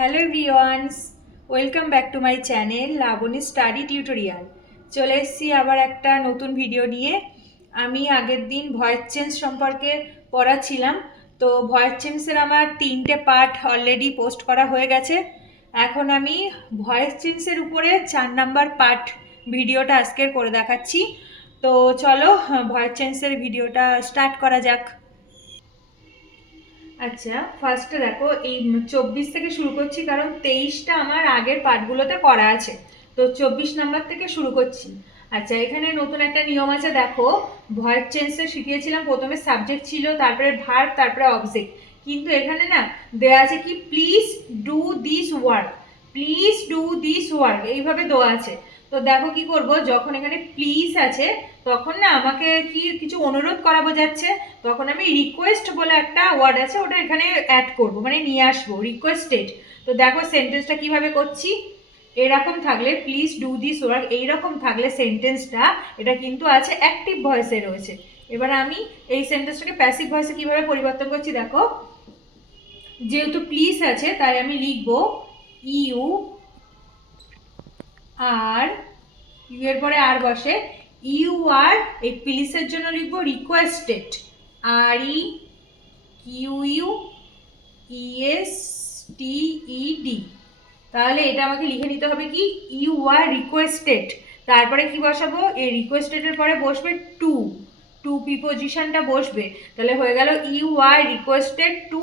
Hello everyones, welcome back to my channel Labani study tutorial. চলে এসেছি আবার একটা নতুন ভিডিও নিয়ে। আমি আগের দিন ভয়েস চেঞ্জ সম্পর্কে পড়াচ্ছিলাম, তো ভয়েস চেঞ্জের আমার 3টে পার্ট অলরেডি পোস্ট করা হয়ে গেছে। এখন আমি ভয়েস চেঞ্জের উপরে 4 নাম্বার পার্ট ভিডিওটা আজকের করে দেখাচ্ছি। তো চলো ভয়েস চেঞ্জের ভিডিওটা স্টার্ট করা যাক। আচ্ছা, ফার্স্টে দেখো এই 24 থেকে শুরু করছি, কারণ 23টা আমার আগের পার্টগুলোতে করা আছে। তো 24 নাম্বার থেকে শুরু করছি। আচ্ছা, এখানে নতুন একটা নিয়ম আছে, দেখো ভয়েস চেঞ্জে শিখিয়েছিলাম প্রথমে সাবজেক্ট ছিল, তারপরে ভার্ব, তারপরে অবজেক্ট। কিন্তু এখানে না দেওয়া আছে কি please do this work, please do this work, এইভাবে দেওয়া আছে। তো দেখো কি করব, যখন এখানে প্লিজ আছে তখন না আমাকে কি কিছু অনুরোধ করা বোঝাচ্ছে, তখন আমি রিকোয়েস্ট বলে একটা ওয়ার্ড আছে, ওটা এখানে অ্যাড করব, মানে নিয়ে আসবো, রিকোয়েস্টেড। তো দেখো সেন্টেন্সটা কিভাবে করছি। এরকম থাকলে প্লিজ ডু দিস ওয়ার্ক, এইরকম থাকলে সেন্টেন্সটা এটা কিন্তু আছে অ্যাক্টিভ ভয়েসে রয়েছে। এবার আমি এই সেন্টেন্সটাকে প্যাসিভ ভয়েসে কিভাবে পরিবর্তন করছি দেখো। যেহেতু প্লিজ আছে তাই আমি লিখবো ইউ আর, ইউ এর পরে আর বসে, ইউ আর, এই প্লিজের জন্য লিখবো রিকোয়েস্টেড, আর ই কিউ ইউ ইএস টি ই ডি। তাহলে এটা আমাকে লিখে নিতে হবে কি ইউ আর রিকোয়েস্টেড, তারপরে কি বসাবো, এই রিকোয়েস্টেডের পরে বসবে টু, টু প্রিপোজিশনটা বসবে, তাহলে হয়ে গেল ইউ আর রিকোয়েস্টেড টু।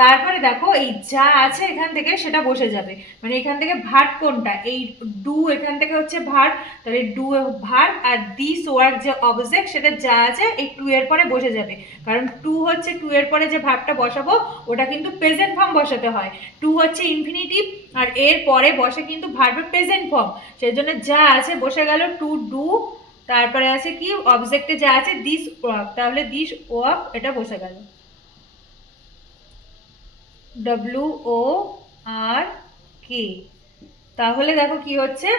তারপরে দেখো এই যা আছে এখান থেকে সেটা বসে যাবে, মানে এখান থেকে ভার্ব কোনটা, এই ডু এখান থেকে হচ্ছে ভার্ব, তাহলে ডু ভার্ব, আর দিস ওয়ার্ক যে অবজেক্ট সেটা যা আছে এই টু এর পরে বসে যাবে, কারণ টু হচ্ছে টু এর পরে যে ভার্বটা বসাবো ওটা কিন্তু প্রেজেন্ট ফর্ম বসাতে হয়। টু হচ্ছে ইনফিনিটিভ, আর এর পরে বসে কিন্তু ভার্বের প্রেজেন্ট ফর্ম, সেই জন্য যা আছে বসে গেল টু ডু, তারপরে আছে কি অবজেক্টে যা আছে দিস ওয়ার্ক, তাহলে দিস ওয়ার্ক এটা বসে গেল, ডব্লিউ ও আর কে। তাহলে দেখো কি হচ্ছে,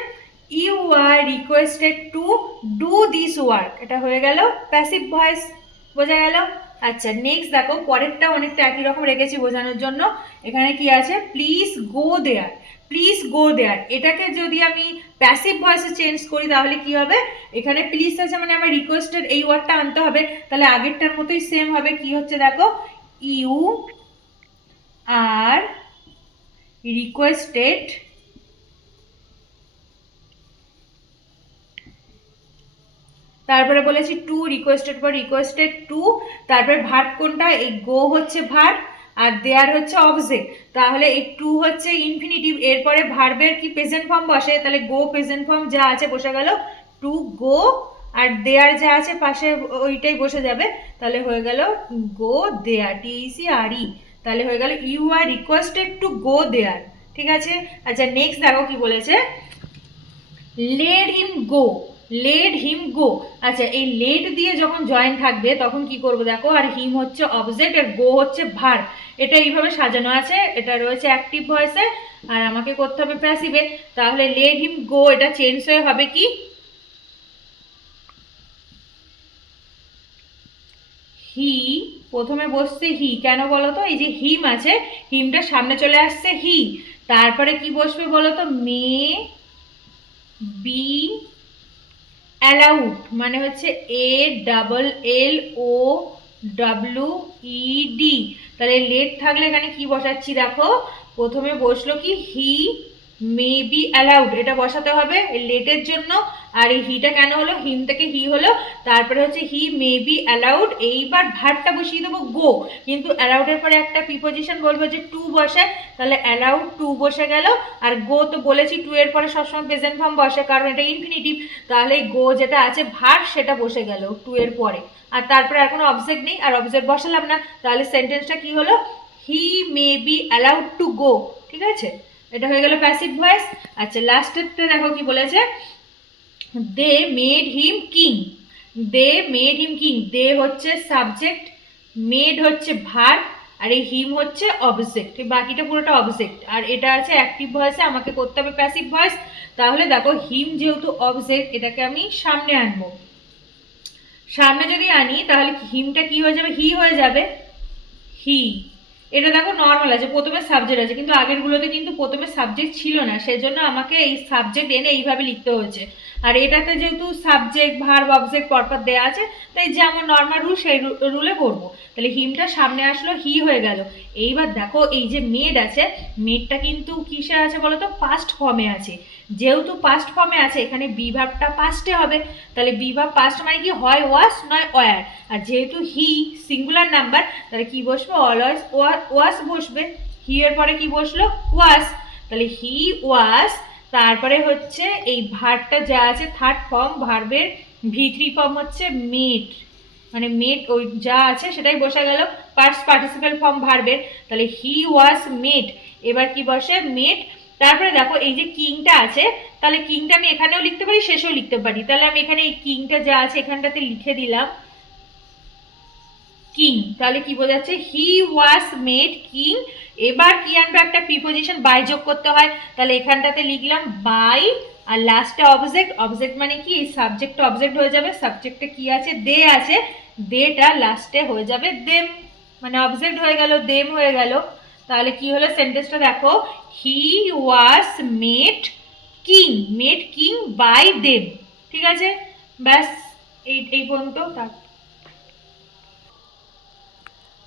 you are requested to do this work, এটা হয়ে গেল প্যাসিভ ভয়েস। বোঝা গেল? আচ্ছা, নেক্সট দেখো পরেরটা অনেকটা একই রকম রেখেছি বোঝানোর জন্য। এখানে কি আছে, please go there, please go দেয়ার, এটাকে যদি আমি প্যাসিভ ভয়েসে চেঞ্জ করি তাহলে কি হবে, এখানে প্লিজ আছে মানে আমার রিকোয়েস্টেড এই ওয়ার্ডটা আনতে হবে, তাহলে আগেরটার মতোই সেম হবে। কি হচ্ছে দেখো, ইউ আর রিকোয়েস্টেড, তারপরে বলেছি টু, রিকোয়েস্টেড পর রিকোয়েস্টেড টু, তারপরে ভার্ব কোনটা, এই গো হচ্ছে ভার্ব, আর দেয়ার হচ্ছে অবজেক্ট, তাহলে এই টু হচ্ছে ইনফিনিটিভ, এরপরে ভার্বের কি প্রেজেন্ট ফর্ম বসে, তাহলে গো প্রেজেন্ট ফর্ম যা আছে বসে গেল টু গো, আর দেয়ার যা আছে পাশে ওইটাই বসে যাবে, তাহলে হয়ে গেল গো দেয়ার, টিইসি আর ই, তাহলে হয়ে গেল you are requested to go there. ঠিক আছে। আচ্ছা, নেক্সট দেখো কি বলেছে, লেট হিম গো, লেট হিম গো। আচ্ছা, এই লেট দিয়ে যখন জয়েন থাকবে তখন কি করবো দেখো, আর হিম হচ্ছে অবজেক্ট আর গো হচ্ছে ভার্ব, এটা এইভাবে সাজানো আছে, এটা রয়েছে অ্যাক্টিভ ভয়েসে আর আমাকে করতে হবে প্যাসিভে। তাহলে লেট হিম গো এটা চেঞ্জ হয়ে হবে কি হি, প্রথমে বসছে হি, কেন বলো তো, এই যে হিম আছে হিমটা সামনে চলে আসছে হি, তারপরে কি বসবে বলো তো, মে বি অ্যালাউড, মানে হচ্ছে A double L O W E D, তাহলে লেট থাকলে এখানে কি বসাচ্ছি দেখো, প্রথমে বসলো কি হি মে বি অ্যালাউড, এটা বসাতে হবে লেটের জন্য, আর এই হিটা কেন হলো, হিম থেকে হি হলো, তারপরে হচ্ছে হি মে বি অ্যালাউড, এইবার ভার্বটা বসিয়ে দেবো গো, কিন্তু অ্যালাউডের পরে একটা প্রিপোজিশন বলবো যে টু বসে, তাহলে অ্যালাউড টু বসে গেল, আর গো তো বলেছি টু এর পরে সবসময় প্রেজেন্ট ফর্ম বসে কারণ এটা ইনফিনিটিভ, তাহলে গো যেটা আছে ভার্ব সেটা বসে গেল টু এর পরে, আর তারপরে আর কোনো অবজেক্ট নেই আর অবজেক্ট বসালাম না, তাহলে সেন্টেন্সটা কি হলো, he may be allowed to go. ঠিক আছে, এটা হয়ে গেল প্যাসিভ ভয়েস। আচ্ছা, লাস্টেরটা দেখো কি বলেছে, they made him king, they made him king, they হচ্ছে সাবজেক্ট, মেড হচ্ছে ভার্ব, আর এই হিম হচ্ছে অবজেক্ট, বাকিটা পুরোটা অবজেক্ট, আর এটা আছে অ্যাক্টিভ ভয়েসে আমাকে করতে হবে প্যাসিভ ভয়েস। তাহলে দেখো হিম যেহেতু অবজেক্ট এটাকে আমি সামনে আনবো, সামনে যদি আনি তাহলে হিমটা কি হয়ে যাবে, হি হয়ে যাবে, হি, এটা দেখো নর্মাল আছে, প্রথমে সাবজেক্ট আছে, কিন্তু আগেরগুলোতে কিন্তু প্রথমে সাবজেক্ট ছিল না, সেজন্য আমাকে এই সাবজেক্ট এনে এইভাবে লিখতে হয়েছে। আর এটাতে যেহেতু সাবজেক্ট ভার্ব অবজেক্ট পরপর দেওয়া আছে, তাই যেমন নর্মাল রুল সেই রুলে করবো। তাহলে হিমটা সামনে আসলো, হি হয়ে গেল। এইবার দেখো এই যে মেড আছে, মেডটা কিন্তু কিসে আছে বলো তো, পাস্ট ফর্মে আছে। যেহেতু পাস্ট ফর্মে আছে, এখানে বি ভার্বটা পাস্টে হবে। তাহলে বি ভার্ব পাস্ট মানে কি হয় ওয়াস নয় ওয়ার। আর যেহেতু হি সিঙ্গুলার নাম্বার, তাহলে কি বসবে, অলওয়েজ ওয়াস বসবে। হি এর পরে কি বসলো, ওয়াস। তাহলে হি ওয়াস, তারপরে হচ্ছে এই ভার্বটা যা আছে থার্ড ফর্ম, ভার্বের V3 ফর্ম হচ্ছে মেড, মানে মেড ওই যা আছে সেটাই বসে গেল পাস্ট পার্টিসিপাল ফর্ম ভার্বের। তাহলে হি ওয়াস মেড, এবার কি বসে, মেড। তারপরে দেখো এই যে কিংটা আছে, তাহলে কিংটা আমি এখানেও লিখতে পারি, শেষেও লিখতে পারি। তাহলে আমি এখানে এই কিংটা যা আছে এখানটাতে লিখে দিলাম কিং। তাহলে কি বোঝাচ্ছে, হি ওয়াজ মেড কিং। এবার কি আনবে, একটা প্রিপোজিশন বাই যোগ করতে হয়, তাহলে এখানটাতে লিখলাম বাই, আর লাস্টে অবজেক্ট। অবজেক্ট মানে কি, এই সাবজেক্টটা অবজেক্ট হয়ে যাবে, সাবজেক্টে কি আছে, দে আছে, দেটা লাস্টে হয়ে যাবে দেম, মানে অবজেক্ট হয়ে গেল, দেম হয়ে গেল। তাহলে কি হলো সেন্টেন্সটা দেখো, he was made king by them. ঠিক আছে, ব্যাস এই পর্যন্ত।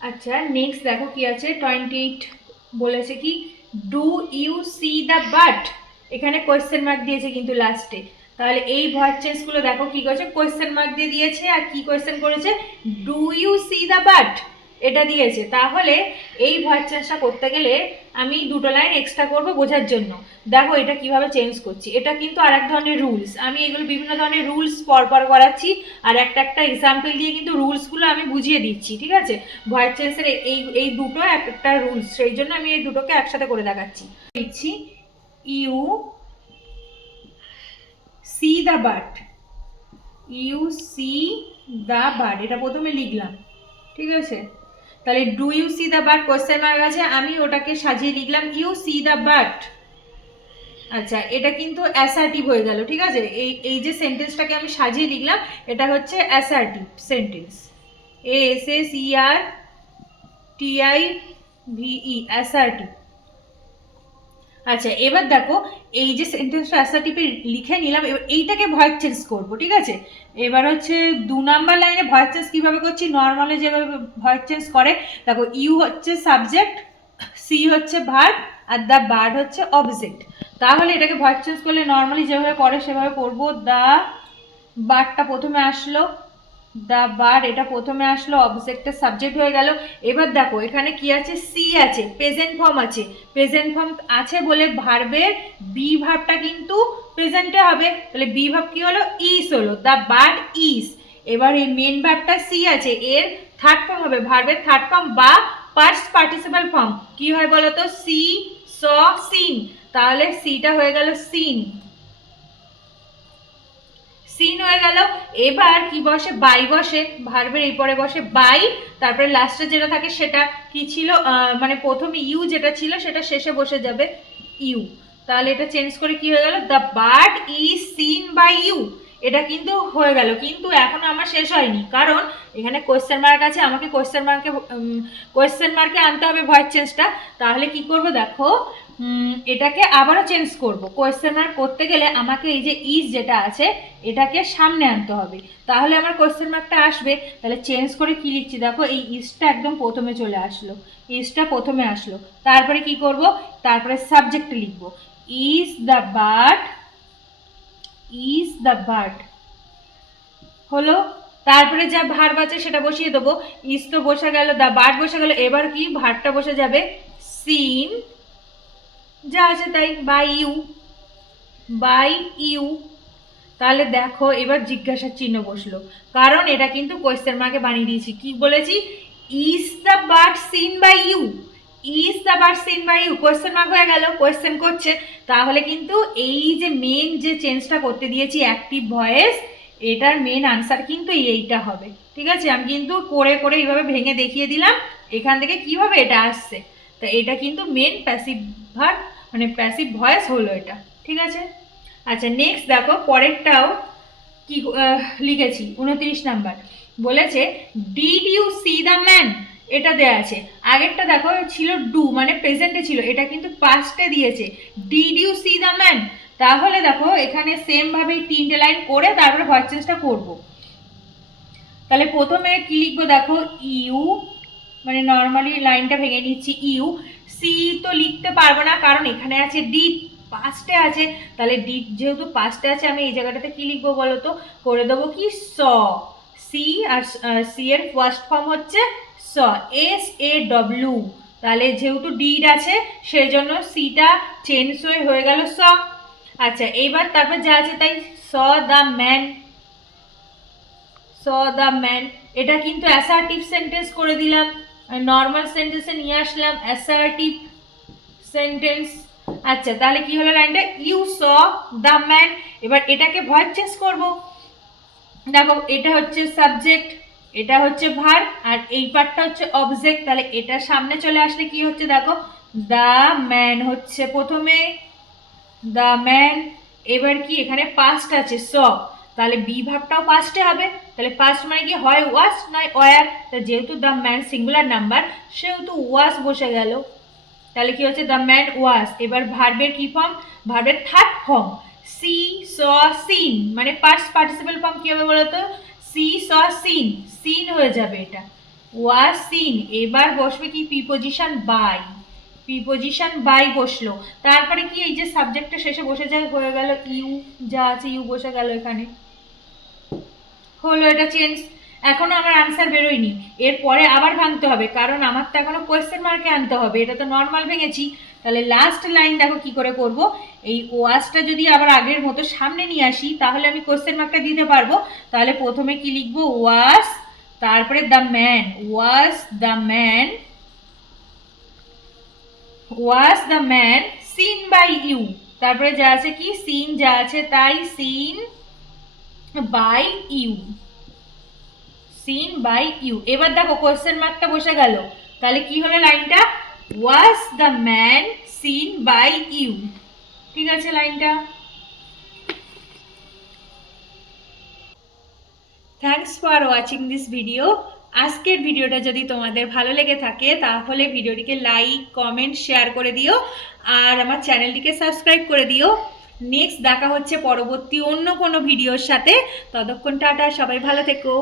আচ্ছা নেক্সট দেখো কি আছে, 28 বলেছে কি, do you see the bat, এখানে কোয়েশ্চেন মার্ক দিয়েছে কিন্তু লাস্টে। তাহলে এই ভয়েস চেঞ্জগুলো দেখো কি করেছে, কোয়েশ্চেন মার্ক দিয়ে দিয়েছে, আর কি কোয়েশ্চেন করেছে, do you see the bat এটা দিয়েছে। তাহলে এই ভয়েস চেঞ্জটা করতে গেলে আমি দুটো লাইন এক্সট্রা করব বোঝার জন্য। দেখো এটা কিভাবে চেঞ্জ করছি, এটা কিন্তু আর এক ধরনের রুলস, আমি এগুলো বিভিন্ন ধরনের রুলস পরপর করাচ্ছি, আর একটা একটা এক্সাম্পল দিয়ে কিন্তু রুলসগুলো আমি বুঝিয়ে দিচ্ছি। ঠিক আছে, ভয়েস চেঞ্জের এই দুটো একটা রুলস, সেই জন্য আমি এই দুটোকে একসাথে করে দেখাচ্ছি। দিচ্ছি, you see the bird, you see the bird এটা প্রথমে লিখলাম। ঠিক আছে, তাহলে do you see the bird question mark আছে, আমি ওটাকে সাজিয়ে লিখলাম ইউ সি দ্য বার্ড। আচ্ছা এটা কিন্তু অ্যাসার্টিভ হয়ে গেল। ঠিক আছে, এই যে সেন্টেন্সটাকে আমি সাজিয়ে লিখলাম, এটা হচ্ছে অ্যাসার্টিভ সেন্টেন্স, ASSERTIVE, অ্যাসার্টিভ। আচ্ছা এবার দেখো এই যে সেন্টেন্সটা অ্যাসার্টিভে লিখে নিলাম, এবার এইটাকে ভয়েস চেঞ্জ করবো। ঠিক আছে, এবার হচ্ছে 2 নাম্বার লাইনে ভয়েস চেঞ্জ কীভাবে করছি, নর্মালি যেভাবে ভয়েস চেঞ্জ করে, দেখো ইউ হচ্ছে সাবজেক্ট, সি হচ্ছে ভার্ব, আর দ্য বার্ড হচ্ছে অবজেক্ট। তাহলে এটাকে ভয়েস চেঞ্জ করলে নর্মালি যেভাবে করে সেভাবে করবো। দ্য বার্ডটা প্রথমে আসলো, দ্য বার্ড এটা প্রথমে আসলো, অবজেক্টের সাবজেক্ট হয়ে গেল। এবার দেখো এখানে কি আছে, সি আছে, প্রেজেন্ট ফর্ম আছে, প্রেজেন্ট ফর্ম আছে বলে ভার্বের বি ভার্বটা কিন্তু প্রেজেন্টে হবে। তাহলে বি ভার্ব কি হলো, ইজ হলো, দ্য বার্ড ইজ। এবার এই মেন ভার্বটা সি আছে, এর থার্ড ফর্ম হবে, ভার্বের থার্ড ফর্ম বা পাস্ট পার্টিসিপাল ফর্ম কি হয় বলো তো, সি স সিন। তাহলে সিটা হয়ে গেল সিন, সিন হয়ে গেল। এবার কি বসে, বাই বসে, ভার্বের এই পরে বসে বাই, তারপরে লাস্টে যেটা থাকে সেটা কি ছিল, মানে প্রথমে ইউ যেটা ছিল সেটা শেষে বসে যাবে ইউ। তাহলে এটা চেঞ্জ করে কি হয়ে গেল, the bird is seen by you. এটা কিন্তু হয়ে গেল, কিন্তু এখনো আমার শেষ হয়নি, কারণ এখানে কোয়েশ্চেন মার্ক আছে, আমাকে কোয়েশ্চেন মার্কে আনতে হবে ভয়েস চেঞ্জটা। তাহলে কি করব দেখো, এটাকে আবারও চেঞ্জ করব। কোয়েশ্চেন মার্ক করতে গেলে আমাকে এই যে ইজ যেটা আছে এটাকে সামনে আনতে হবে, তাহলে আমার কোয়েশ্চেন মার্কটা আসবে। তাহলে চেঞ্জ করে কি লিখছি দেখো, এই ইজটা একদম প্রথমে চলে আসলো, ইজটা প্রথমে আসলো। তারপরে কি করব, তারপরে সাবজেক্ট লিখব, ইজ দ্য বার্ড হলো। তারপরে যা ভার্ব আছে সেটা বসিয়ে দেবো, ইজ তো বসে গেল, দ্য বার্ড বসে গেল। এবার কি ভার্বটা বসে যাবে, সিন যা আছে তাই, বাই ইউ। তাহলে দেখো এবার জিজ্ঞাসার চিহ্ন বসলো, কারণ এটা কিন্তু কোয়েশ্চেন মার্কে বানিয়ে দিয়েছি। কি বলেছি, is the bird seen by you, is the bird seen by you, question mark হয়ে গেল, কোয়েশ্চেন করছে। তাহলে কিন্তু এই যে মেন যে চেঞ্জটা করতে দিয়েছি অ্যাক্টিভ ভয়েস, এটার মেন আনসার কিন্তু এইটা হবে। ঠিক আছে, আমি কিন্তু করে করে এইভাবে ভেঙে দেখিয়ে দিলাম এখান থেকে কিভাবে এটা আসছে। তো এটা কিন্তু মেন প্যাসিভ ভার্ব, মানে প্যাসিভ ভয়েস হলো এটা। ঠিক আছে, আচ্ছা নেক্সট দেখো পরেরটাও কি লিখেছি, 29 নাম্বার বলেছে, did you see the man, এটা দেয়া আছে। আগেরটা দেখো ছিল ডু মানে প্রেজেন্টে ছিল, এটা কিন্তু পাস্টে দিয়েছে, did you see the man. তাহলে দেখো এখানে সেম ভাবেই 3টে লাইন করে তারপরে ভয়েস চেঞ্জটা করব। তাহলে প্রথমে কি লিখবো দেখো, ইউ মানে নর্মালি লাইনটা ভেঙে নিচ্ছি, ইউ সি তো লিখতে পারবো না কারণ এখানে আছে ডিড, পাস্টে আছে। তাহলে ডিড যেহেতু পাস্টে আছে আমি এই জায়গাটাতে কি লিখবো বলো তো, করে দেবো কি স, সি আর সি এর ফার্স্ট ফর্ম হচ্ছে স, এস এ ডব্লিউ। তাহলে যেহেতু ডিড আছে সেই জন্য সিটা চেঞ্জ হয়ে গেল স। আচ্ছা এইবার তারপর যা আছে তাই, saw the man, saw the man. এটা কিন্তু অ্যাসার্টিভ সেন্টেন্স করে দিলাম, নর্মাল সেন্টেন্সে নিয়ে আসলাম অ্যাসার্টিভ সেন্টেন্স। আচ্ছা তাহলে কি হলো লাইনটা, ইউ স দ্য ম্যান। এবার এটাকে ভয়েস চেঞ্জ করব। দেখো এটা হচ্ছে সাবজেক্ট, এটা হচ্ছে ভার্ব, আর এই পার্টটা হচ্ছে অবজেক্ট। তাহলে এটা সামনে চলে আসলে কি হচ্ছে দেখো, দ্য ম্যান হচ্ছে প্রথমে, দ্য ম্যান। এবার কি এখানে পাস্ট আছে স, তাহলে বি ভাবটাও পাস্টে হবে। তাহলে পাস্ট মানে কি হয় ওয়াজ নয় ওয়ার, তা যেহেতু দ্য ম্যান সিঙ্গুলার নাম্বার সেহেতু ওয়াজ বসে গেল। তাহলে কি হচ্ছে দ্য ম্যান ওয়াজ। এবার ভার্বের কি ফর্ম, ভার্বের থার্ড ফর্ম, সি স সিন, মানে পাস্ট পার্টিসিপল ফর্ম কি হবে বলতো, সি স সিন, সিন হয়ে যাবে এটা, ওয়াজ সিন। এবার বসবে কি প্রিপোজিশন বাই, প্রিপোজিশন বাই বসলো। তারপরে কি এই যে সাবজেক্টটা শেষে বসে যায়, হয়ে গেল ইউ, যা আছে ইউ বসে গেল এখানে, হলো এটা চেঞ্জ। এখনো আমার আনসার বেরোয়নি, এরপরে আবার ভাঙতে হবে কারণ আমার তো এখনো কোয়েশ্চেন মার্কে আনতে হবে, এটা তো নর্মাল ভেঙেছি। তাহলে লাস্ট লাইন দেখো কি করে করব, এই ওয়াসটা যদি আবার আগের মতো সামনে নিয়ে আসি তাহলে আমি কোয়েশ্চেন মার্কটা দিতে পারবো। তাহলে প্রথমে কি লিখবো, ওয়াস, তারপরে the man, was the man, was the man seen by you. তারপরে যা আছে কি সিন যা আছে তাই, seen by you, seen by you. এবার দেখো কোয়েশ্চেন মার্কটা বসে গেল, তাহলে কি হলো লাইনটা, was the man seen by you. ঠিক আছে লাইনটা। Thanks for watching this video. আজকের ভিডিওটা যদি তোমাদের ভালো লেগে থাকে তাহলে ভিডিওটিকে লাইক কমেন্ট শেয়ার করে দিও আর আমার চ্যানেলটিকে সাবস্ক্রাইব করে দিও। নেক্সট দেখা হচ্ছে পরবর্তী অন্য কোনো ভিডিওর সাথে, ততক্ষণ টাটা, সবাই ভালো থেকো।